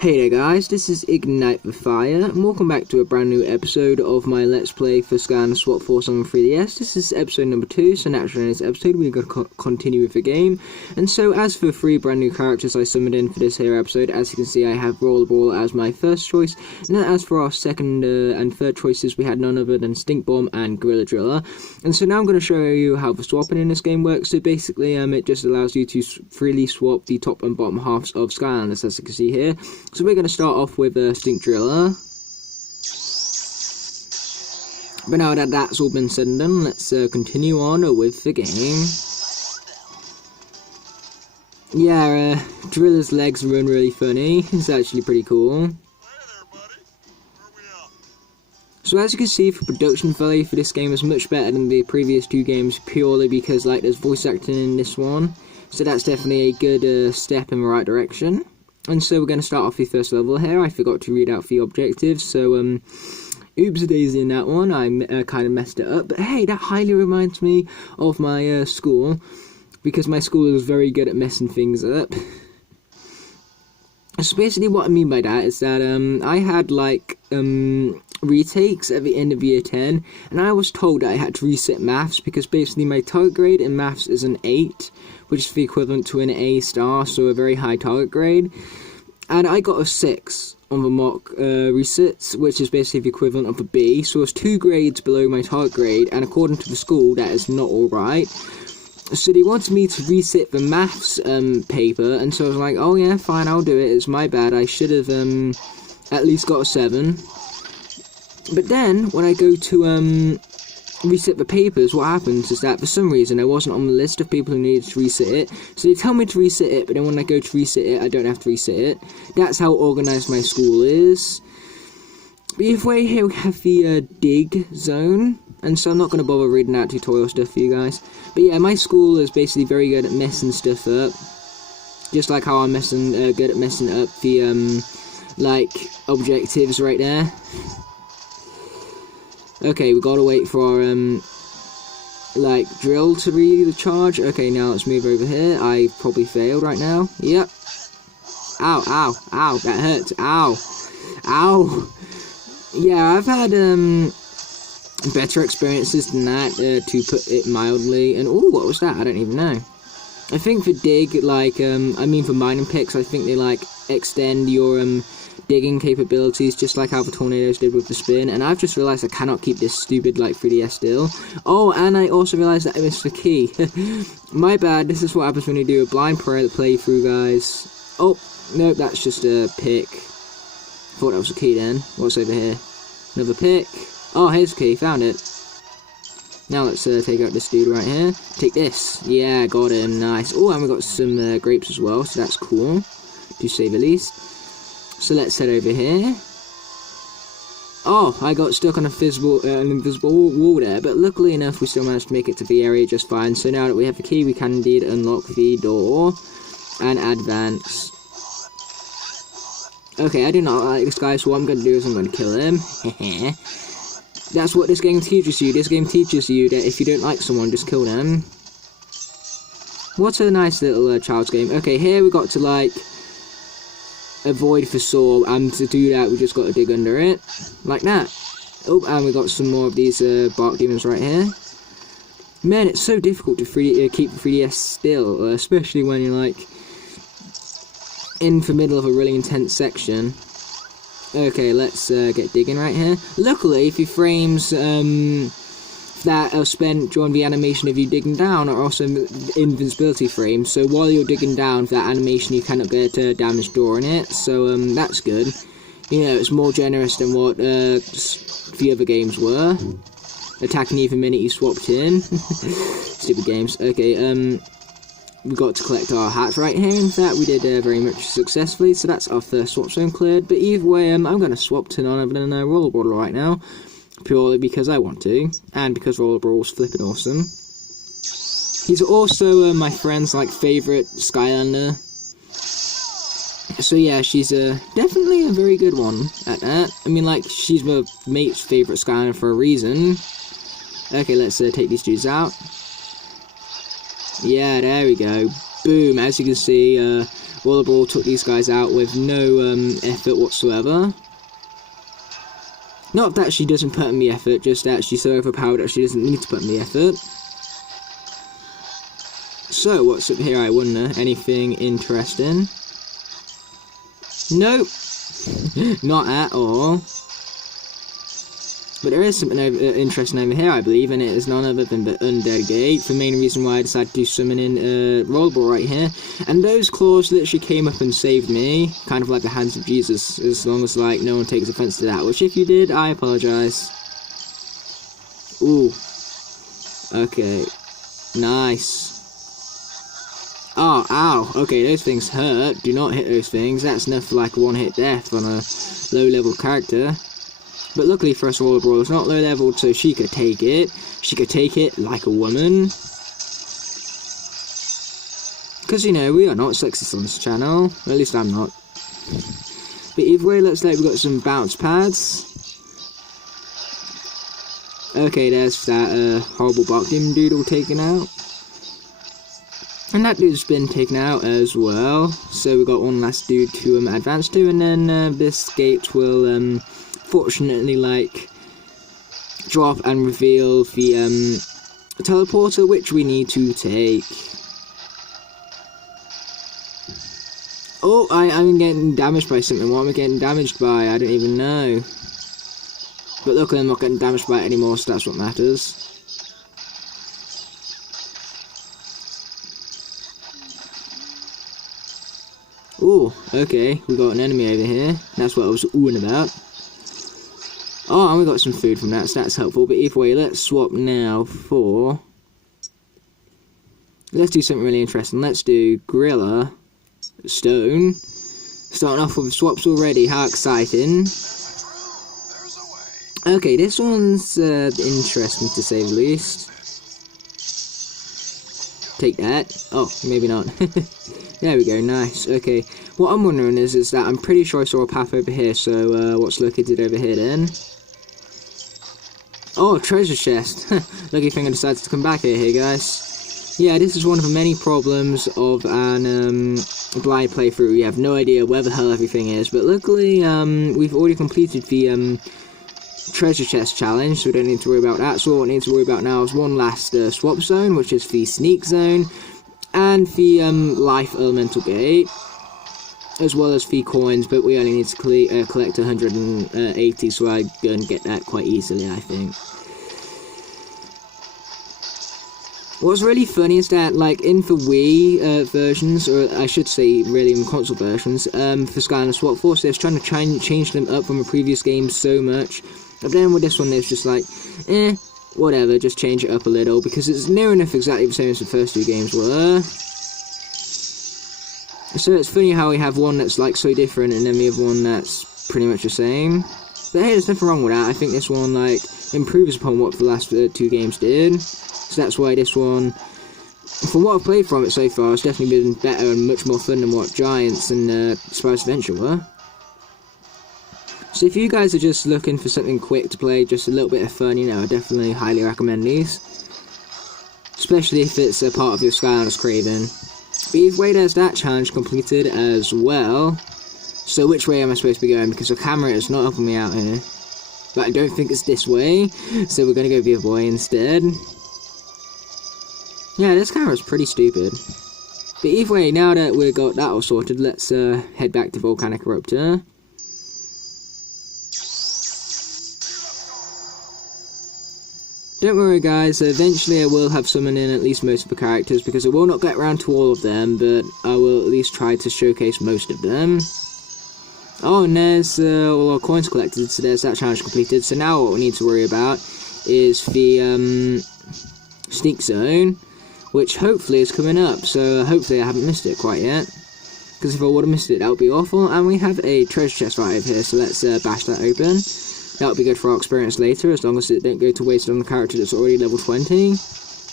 Hey there guys, this is Ignite the Fire, and welcome back to a brand new episode of my Let's Play for Skylanders Swap Force on 3DS. This is episode number 2, so naturally in this episode we're going to continue with the game. And so as for 3 brand new characters I summoned in for this here episode, as you can see I have Rollerball as my first choice, and then as for our second and third choices we had none other than Stink Bomb and Gorilla Driller. And so now I'm going to show you how the swapping in this game works. So basically it just allows you to freely swap the top and bottom halves of Skylanders, as you can see here. So we're going to start off with Stink Driller. But now that that's all been said and done, let's continue on with the game. Yeah, Driller's legs run really funny. It's actually pretty cool. So as you can see, the production value for this game is much better than the previous 2 games, purely because there's voice acting in this one. So that's definitely a good step in the right direction. And so we're going to start off the first level here. I forgot to read out the objectives, so oops daisy in that one. I kind of messed it up. But hey, that highly reminds me of my school, because my school is very good at messing things up. So basically what I mean by that is that I had retakes at the end of year 10, and I was told that I had to reset maths because basically my target grade in maths is an 8, which is the equivalent to an A star, so a very high target grade. And I got a 6 on the mock resets, which is basically the equivalent of a B, so it's 2 grades below my target grade, and according to the school that is not alright. So they wanted me to reset the maths paper, and so I was like, oh yeah, fine, I'll do it, it's my bad, I should have at least got a 7. But then, when I go to reset the papers, what happens is that for some reason I wasn't on the list of people who needed to reset it, so they tell me to reset it, but then when I go to reset it, I don't have to reset it. That's how organised my school is. But either way, here we have the dig zone, and so I'm not going to bother reading out tutorial stuff for you guys. But yeah, my school is basically very good at messing stuff up, just like how I'm good at messing up the objectives right there. Okay, we gotta wait for our, drill to recharge. Okay, now let's move over here. I probably failed right now. Yep. Ow, ow, ow, that hurts. Ow. Ow. Yeah, I've had, better experiences than that, to put it mildly. And, ooh, what was that? I don't even know. I think for dig, for mining picks, I think they, extend your, digging capabilities, just like how the tornadoes did with the spin. And I've just realised I cannot keep this stupid 3DS still. Oh, and I also realised that I missed the key. My bad. This is what happens when you do a blind playthrough, guys. Oh no, that's just a pick. Thought that was a key then. What's over here? Another pick. Oh, here's the key. Found it. Now let's take out this dude right here. Take this. Yeah, got him. Nice. Oh, and we got some grapes as well, so that's cool, to say the least. So let's head over here. Oh, I got stuck on an invisible wall there, but luckily enough we still managed to make it to the area just fine. So now that we have the key, we can indeed unlock the door and advance. Okay, I do not like this guy, so what I'm going to do is I'm going to kill him. That's what this game teaches you. This game teaches you that if you don't like someone, just kill them. What a nice little child's game. Okay, here we got to avoid the saw, and to do that we just got to dig under it, like that. Oh, and we got some more of these bark demons right here. Man, it's so difficult to keep the 3DS still, especially when you're in the middle of a really intense section. Okay, let's get digging right here. Luckily, the frames that are spent during the animation of you digging down are also invincibility frames, so while you're digging down for that animation you cannot get damage during it, so that's good. You know, it's more generous than what the other games were. Attacking you the minute you swapped in. Stupid games. Okay, we got to collect our hats right here, and that we did very much successfully, so that's our first swap zone cleared. But either way, I'm going to swap to none other than Rollerball right now, purely because I want to, and because Rollerball's flippin' awesome. He's also my friend's favourite Skylander. So yeah, she's definitely a very good one at that. I mean, she's my mate's favourite Skylander for a reason. Okay, let's take these dudes out. Yeah, there we go. Boom, as you can see, Rollerball took these guys out with no effort whatsoever. Not that she doesn't put in the effort, just that she's so overpowered that she doesn't need to put in the effort. So, what's up here, I wonder? Anything interesting? Nope. Not at all. But there is something interesting over here, I believe, and it is none other than the Undead Gate. The main reason why I decided to summon in Rollerball right here. And those claws literally came up and saved me, kind of like the hands of Jesus, as long as, like, no one takes offense to that. Which, if you did, I apologize. Ooh. Okay. Nice. Oh, ow. Okay, those things hurt. Do not hit those things. That's enough for, like, a one-hit death on a low-level character. But luckily for us, Rollerball is not low level, so she could take it. She could take it like a woman. Because, you know, we are not sexist on this channel. At least I'm not. But either way, looks like we've got some bounce pads. Okay, there's that horrible Barkdim Doodle taken out. And that dude's been taken out as well. So we've got one last dude to advance to, and then this gate will fortunately, like, drop and reveal the teleporter, which we need to take. Oh, I'm getting damaged by something. What am I getting damaged by? I don't even know. But luckily I'm not getting damaged by it anymore, so that's what matters. Ooh, okay, we got an enemy over here. That's what I was oohing about. Oh, and we got some food from that, so that's helpful. But either way, let's swap now for... Let's do something really interesting. Let's do Gorilla Stone. Starting off with swaps already, how exciting. Okay, this one's interesting to say the least. Take that. Oh, maybe not. There we go, nice. Okay, what I'm wondering is that I'm pretty sure I saw a path over here, so what's located over here then? Oh, treasure chest. Lucky thing I decided to come back here, hey guys. Yeah, this is one of the many problems of an blind playthrough. We have no idea where the hell everything is, but luckily we've already completed the treasure chest challenge, so we don't need to worry about that. So what we need to worry about now is one last swap zone, which is the sneak zone, and the life elemental gate, as well as the coins, but we only need to collect 180, so I can get that quite easily, I think. What's really funny is that, like, in the Wii versions, or I should say, really in console versions, for Skylanders Swap Force, they're trying to change them up from the previous games so much. But then with this one, it's just like, whatever, just change it up a little, because it's near enough exactly the same as the first two games were. So it's funny how we have one that's, like, so different, and then we have one that's pretty much the same. But hey, there's nothing wrong with that. I think this one, like, improves upon what the last two games did. So that's why this one, from what I've played from it so far, it's definitely been better and much more fun than what Giants and Spice Adventure were. So if you guys are just looking for something quick to play, just a little bit of fun, you know, I definitely highly recommend these. Especially if it's a part of your Skylanders craving. But either way, there's that challenge completed as well. So which way am I supposed to be going? Because the camera is not helping me out here. But I don't think it's this way, so we're going to go the other way instead. Yeah, this camera's pretty stupid. But either way, now that we've got that all sorted, let's head back to Volcanic Eruptor. Don't worry guys, eventually I will have summoned in at least most of the characters, because I will not get around to all of them, but I will at least try to showcase most of them. Oh, and there's all our coins collected, so there's that challenge completed. So now what we need to worry about is the sneak zone, which hopefully is coming up, so hopefully I haven't missed it quite yet. Because if I would have missed it, that would be awful. And we have a treasure chest right over here, so let's bash that open. That would be good for our experience later, as long as it don't go to waste on the character that's already level 20.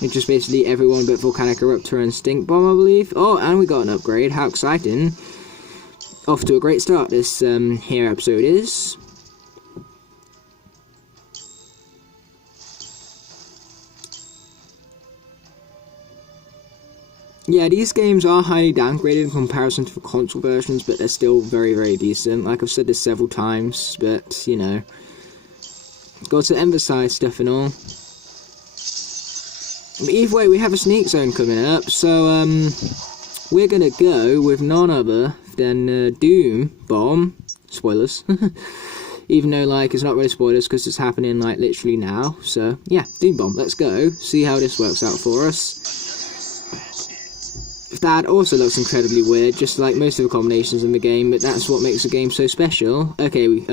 Which is basically everyone but Volcanic Eruptor and Stink Bomb, I believe. Oh, and we got an upgrade, how exciting. Off to a great start this here episode is. Yeah, these games are highly downgraded in comparison to the console versions, but they're still very, very decent. Like I've said this several times, but, you know, got to emphasize stuff and all. But either way, we have a sneak zone coming up, so, we're gonna go with none other than, Doom Bomb. Spoilers. Even though, like, it's not really spoilers, because it's happening, like, literally now. So, yeah, Doom Bomb, let's go. See how this works out for us. That also looks incredibly weird, just like most of the combinations in the game, but that's what makes the game so special. Okay,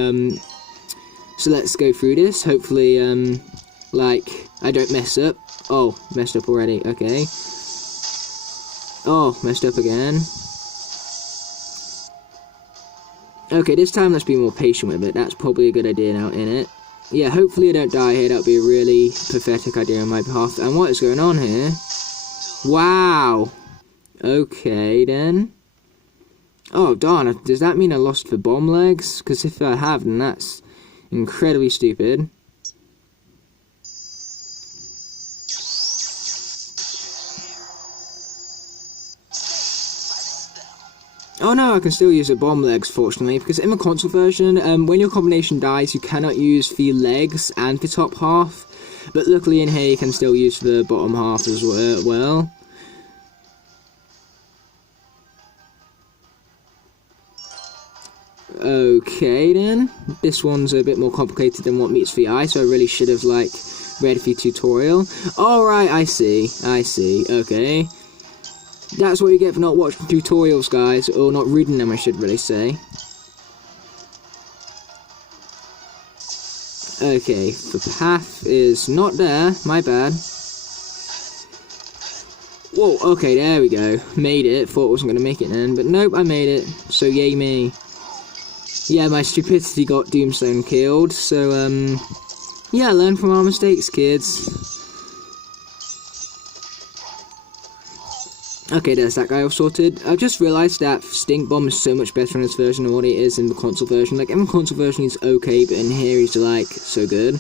so let's go through this. Hopefully, like, I don't mess up. Oh, messed up already, okay. Oh, messed up again. Okay, this time let's be more patient with it. That's probably a good idea now, innit? Yeah, hopefully I don't die here. That would be a really pathetic idea on my behalf. And what is going on here? Wow! Okay, then. Oh, darn. Does that mean I lost the bomb legs? Because if I have, then that's incredibly stupid. Oh no, I can still use the bomb legs, fortunately, because in the console version, when your combination dies, you cannot use the legs and the top half. But luckily in here, you can still use the bottom half as well. Okay then, this one's a bit more complicated than what meets the eye, so I really should have, like, read the tutorial. Alright, I see, okay. That's what you get for not watching tutorials, guys, or not reading them, I should really say. Okay, the path is not there, my bad. Whoa, okay, there we go. Made it, thought I wasn't going to make it then, but nope, I made it, so yay me. Yeah, my stupidity got Doomstone killed, so, yeah, learn from our mistakes, kids. Okay, there's that guy all sorted. I've just realised that Stink Bomb is so much better in this version than what it is in the console version. Like, in the console version he's okay, but in here he's, like, so good.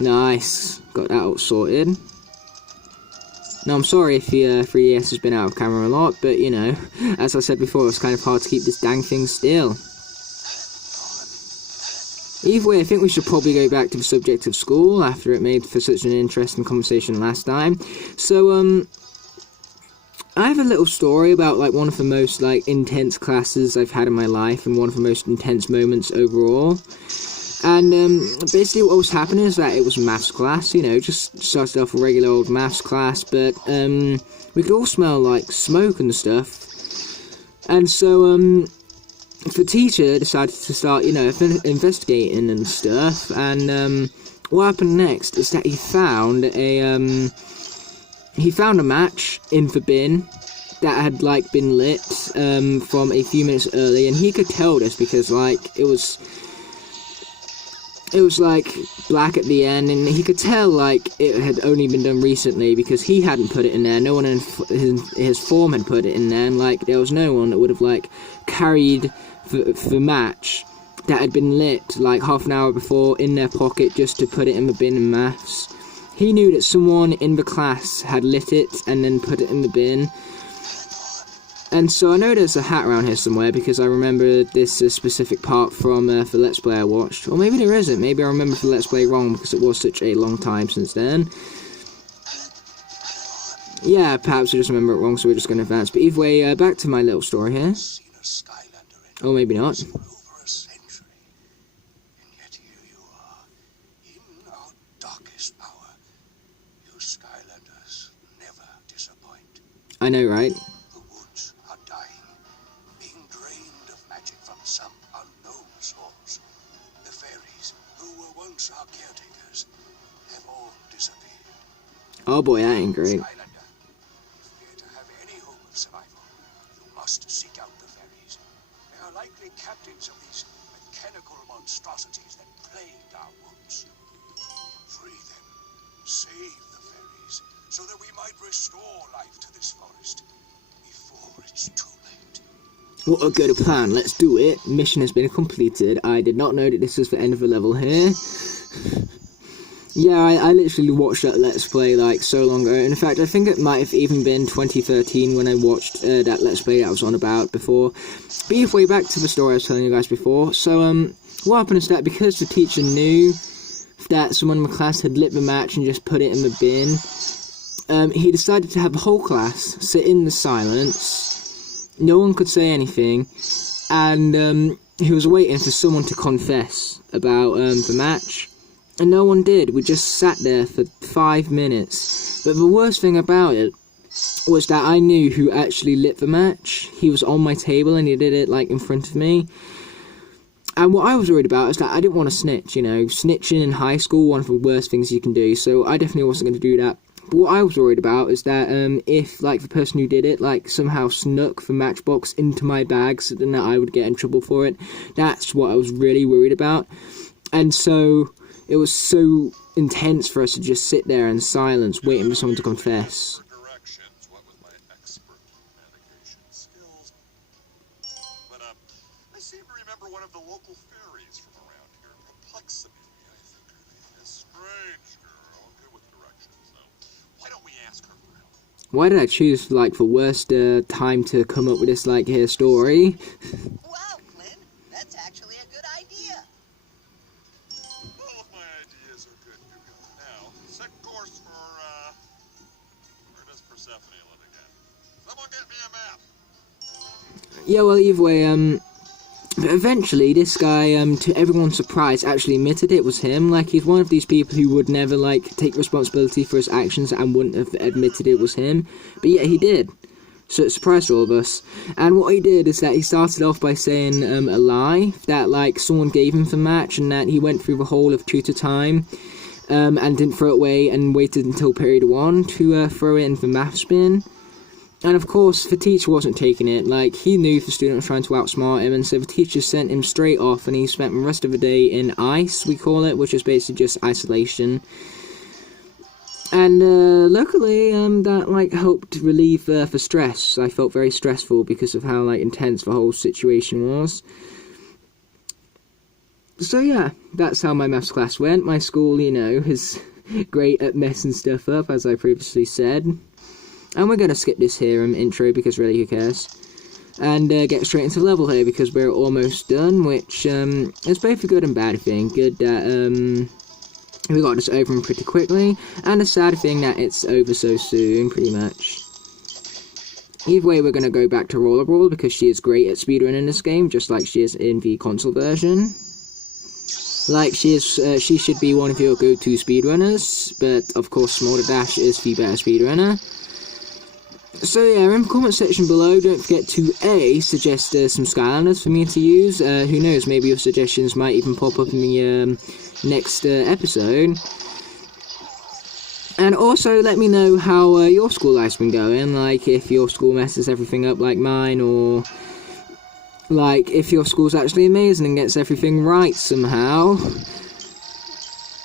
Nice. Got that all sorted. Now, I'm sorry if the 3DS has been out of camera a lot, but, you know, as I said before, it's kind of hard to keep this dang thing still. Either way, I think we should probably go back to the subject of school, after it made for such an interesting conversation last time. So, I have a little story about, like, one of the most, like, intense classes I've had in my life, and one of the most intense moments overall. And, basically what was happening is that it was maths class, you know, just started off a regular old maths class, but, we could all smell, like, smoke and stuff. And so, the teacher decided to start, you know, investigating and stuff, and, what happened next is that he found a match in the bin that had, like, been lit, from a few minutes early, and he could tell this because, like, it was like black at the end, and he could tell like it had only been done recently because he hadn't put it in there. No one in his form had put it in there, and like there was no one that would have like carried the match that had been lit like half an hour before in their pocket just to put it in the bin in maths. He knew that someone in the class had lit it and then put it in the bin. And so I know there's a hat around here somewhere because I remember this specific part from the Let's Play I watched. Or maybe there isn't. Maybe I remember the Let's Play wrong because it was such a long time since then. Yeah, perhaps I just remember it wrong, so we're just going to advance. But either way, back to my little story here. Oh, maybe not. I know, right? Oh boy, that ain't great. Skylander, if we're to have any hope of survival, you must seek out the fairies. They are likely captains of these mechanical monstrosities that plague our woods. Free them, save the fairies, so that we might restore life to this forest before it's too late. What a good plan, let's do it. Mission has been completed. I did not know that this was the end of the level here. Yeah, I literally watched that Let's Play, like, so long ago. In fact, I think it might have even been 2013 when I watched that Let's Play that I was on about before. But either way, back to the story I was telling you guys before. So, what happened is that because the teacher knew that someone in the class had lit the match and just put it in the bin, he decided to have the whole class sit in the silence. No one could say anything. And, he was waiting for someone to confess about, the match. And no one did. We just sat there for 5 minutes. But the worst thing about it was that I knew who actually lit the match. He was on my table and he did it, like, in front of me. And what I was worried about is that I didn't want to snitch, you know. Snitching in high school, one of the worst things you can do. So I definitely wasn't going to do that. But what I was worried about is that if, like, the person who did it, like, somehow snuck the matchbox into my bag so that I would get in trouble for it. That's what I was really worried about. And so it was so intense for us to just sit there in silence, waiting for someone to confess. What with my expert navigation skills. But I seem to remember one of the local fairies from around here, Perplexity, I think her name is. Strange girl, good with directions, though. Why don't we ask her for help? Why did I choose, like, the worst time to come up with this, like, here story? Wow, Clint, that's actually a good idea. All of my ideas are good, you go. Now, set course for, where does Persephone live again? Someone get me a map! Yeah, well, either way, but eventually this guy, to everyone's surprise, actually admitted it was him. Like, he's one of these people who would never, like, take responsibility for his actions and wouldn't have admitted it was him. But yeah, he did. So it surprised all of us. And what he did is that he started off by saying a lie, that, like, someone gave him the match and that he went through the whole of tutor time and didn't throw it away and waited until period 1 to throw it in the maths bin. And of course, the teacher wasn't taking it. Like, he knew the student was trying to outsmart him, and so the teacher sent him straight off, and he spent the rest of the day in ice, we call it, which is basically just isolation. And luckily, that, like, helped relieve the stress. I felt very stressful because of how, like, intense the whole situation was. So yeah, that's how my maths class went. My school, you know, is great at messing stuff up, as I previously said. And we're going to skip this here intro, because really, who cares? And get straight into the level here, because we're almost done, which is both a good and bad thing. Good that we got this over pretty quickly, and a sad thing that it's over so soon, pretty much. Either way, we're going to go back to Roller Brawl, because she is great at speedrunning in this game, just like she is in the console version. Like, she should be one of your go-to speedrunners, but of course Smolder Dash is the better speedrunner. So yeah, in the comment section below, don't forget to suggest some Skylanders for me to use. Who knows, maybe your suggestions might even pop up in the next episode. And also let me know how your school life's been going, like if your school messes everything up like mine, or like if your school's actually amazing and gets everything right somehow.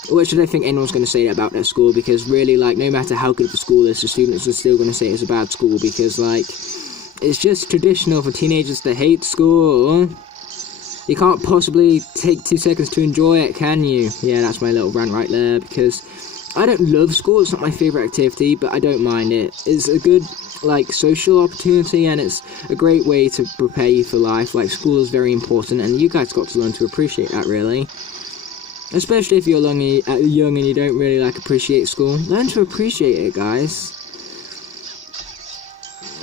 Which I don't think anyone's going to say that about their school, because really, like, no matter how good the school is, the students are still going to say it's a bad school, because, like, it's just traditional for teenagers to hate school. You can't possibly take 2 seconds to enjoy it, can you? Yeah, that's my little rant right there, because I don't love school, it's not my favourite activity, but I don't mind it. It's a good, like, social opportunity, and it's a great way to prepare you for life. Like, school is very important, and you guys got to learn to appreciate that, really. Especially if you're young and you don't really, like, appreciate school. Learn to appreciate it, guys.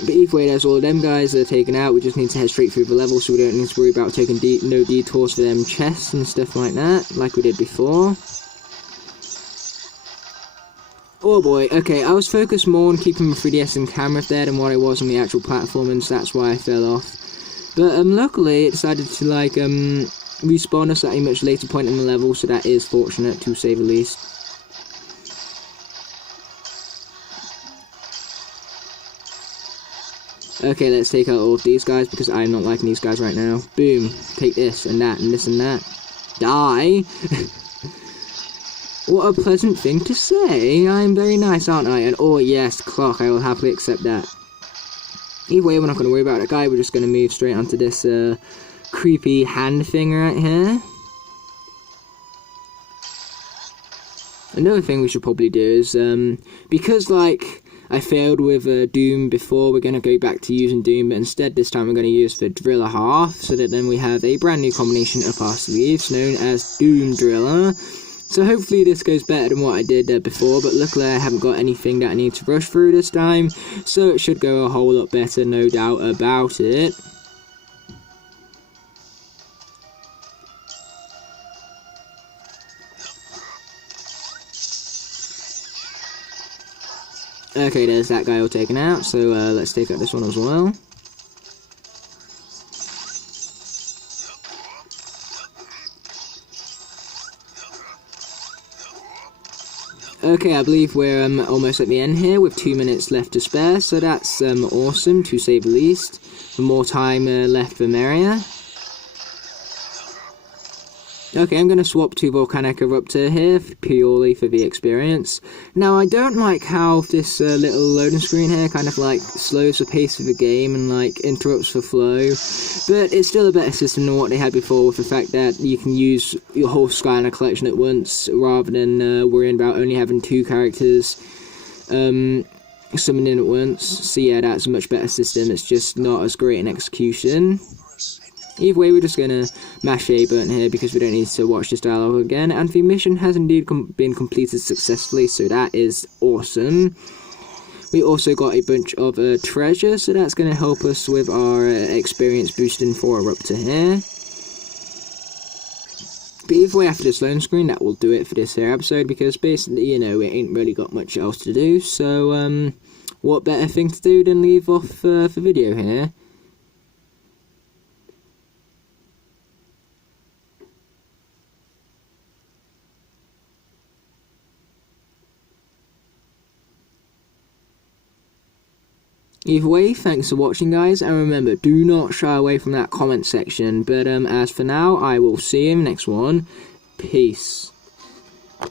But either way, there's all of them guys that are taken out. We just need to head straight through the level, so we don't need to worry about taking no detours for them chests and stuff like that, like we did before. Oh boy, okay, I was focused more on keeping my 3DS and camera there than what I was on the actual platform, and so that's why I fell off. But luckily, it decided to, like, respawn us at a much later point in the level, so that is fortunate, to say the least. Okay, let's take out all of these guys, because I'm not liking these guys right now. Boom. Take this, and that, and this, and that. Die! What a pleasant thing to say. I'm very nice, aren't I? And oh yes, clock, I will happily accept that. Either way, we're not going to worry about that guy, we're just going to move straight onto this, creepy hand thing right here. Another thing we should probably do is, because, like, I failed with Doom before, we're going to go back to using Doom, but instead this time we're going to use the Driller half, so that then we have a brand new combination up our sleeves, known as Doom Driller. So hopefully this goes better than what I did before, but luckily I haven't got anything that I need to rush through this time, so it should go a whole lot better, no doubt about it. Okay, there's that guy all taken out, so let's take out this one as well. Okay, I believe we're almost at the end here with 2 minutes left to spare, so that's awesome, to say the least. The more time left, the merrier. Okay, I'm going to swap to Volcanic Eruptor here, purely for the experience. Now, I don't like how this little loading screen here kind of, like, slows the pace of the game and, like, interrupts the flow. But it's still a better system than what they had before, with the fact that you can use your whole Skylander collection at once, rather than worrying about only having 2 characters summoned in at once. So yeah, that's a much better system, it's just not as great in execution. Either way, we're just going to mash A button here because we don't need to watch this dialogue again, and the mission has indeed been completed successfully, so that is awesome. We also got a bunch of treasure, so that's going to help us with our experience boosting for Eruptor here. But either way, after this loan screen, that will do it for this here episode, because basically, you know, it ain't really got much else to do, so what better thing to do than leave off the video here. Either way, thanks for watching, guys, and remember, do not shy away from that comment section, but as for now, I will see you in the next one. Peace.